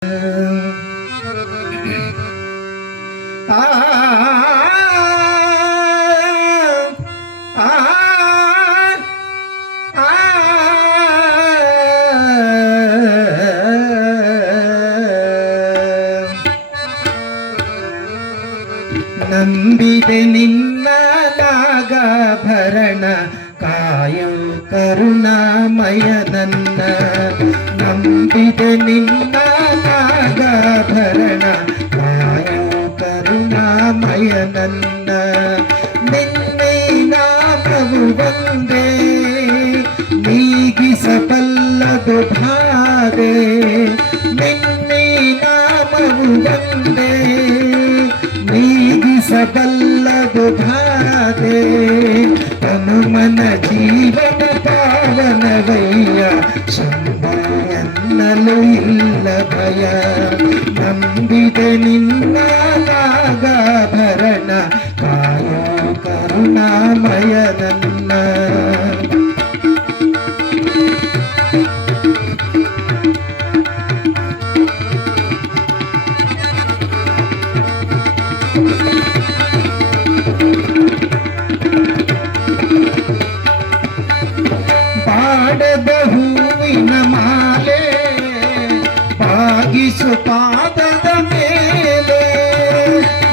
ನಂಬಿದೆ ನಿನ್ನ ನಾಗಾಭರಣ ಕಾಯೋ ಕರುಣಾಮಯ ನನ್ನ. ನಂಬಿದೆ ನಿನ್ನ ನಾಗಾಭರಣ ಕಾಯೋ ಕರುಣಾಮಯ ನನ್ನ. ನಿನ್ನೆ ನಾಮವು ಒಂದೇ ನೀಗಿಸಬಲ್ಲದು ಬಾಧೆ. ನಿನ್ನೆ ನಾಮವು ಒಂದೇ ನೀಗಿಸಬಲ್ಲದು ಬಾಧೆ. ಹನುಮನ ಜೀವನ ಪಾವನವಯ್ಯ ಶಂಭೋ ಎನ್ನಲು ಇಲ್ಲ ಭಯ. ನಂಬಿದೆ ನಿನ್ನ ನಾಗಾಭರಣ ಕಾಯೋ ಕರುಣಾಮಯ ನನ್ನ. ಬಾಡದ ಹೂವಿನ ಮಾಲೆ ಬಾಗಿಸು ಪಾದದ ಮೇಲೆ.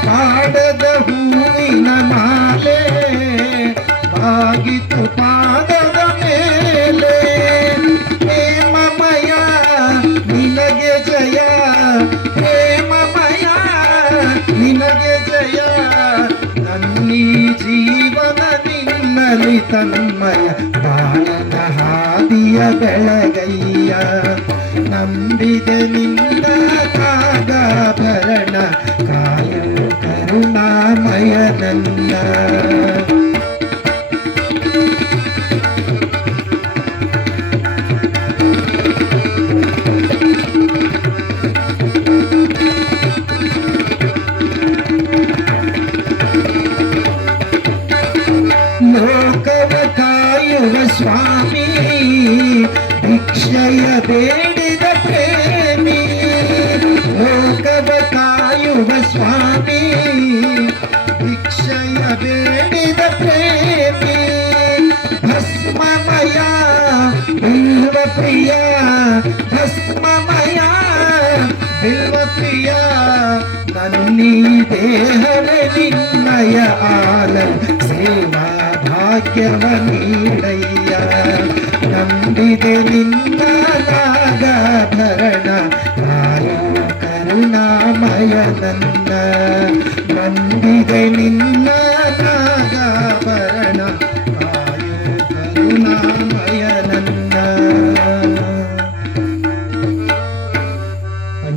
ಬಾಡದ ಹೂವಿನ ಮಾಲೆ ಬಾಗಿತು ಪಾದದ ಮೇಲೆ. ಪ್ರೇಮಮಯ ನಿನಗೆ ಜಯ, ಪ್ರೇಮಮಯ ನಿನಗೆ ಜಯ. ನನ್ನೀ ಜೀವನ ನಿನ್ನಲಿ ತನ್ಮಯ ಬಾಳನ ಹಾದಿಯ ಬೆಳಗಯ್ಯ. ನಂಬಿದೆ ನಿನ್ನ ನಾಗಾಭರಣ ಕಾಯೋ ಕರುಣಾಮಯ ನನ್ನ. ಲೋಕವ ಕಾಯುವ ಸ್ವಾಮಿ ಭಿಕ್ಷಯ ಬೇಡಿದ ಪ್ರೇಮಿ. ಲೋಕವ ಕಾಯುವ ಸ್ವಾಮಿ ಭಿಕ್ಷಯ ಬೇಡಿದ ಪ್ರೇಮಿ. ಭಸ್ಮಮಯ ಬಿಲ್ವ ಪ್ರಿಯ, ಭಸ್ಮಮಯ ಬಿಲ್ವ ಪ್ರಿಯ. ನನ್ನೀ ದೇಹವೇ ನಿನ್ನಯ ಆಲ ಸೇವಾ ಭಾಗ್ಯವ ನೀಡಯ್ಯ. ನಂಬಿದೆ ನಿನ್ನ ನಾಗಾಭರಣ ಕಾಯೋ ಕರುಣಾಮಯ ನನ್ನ. ನಂಬಿದೆ ನಿನ್ನ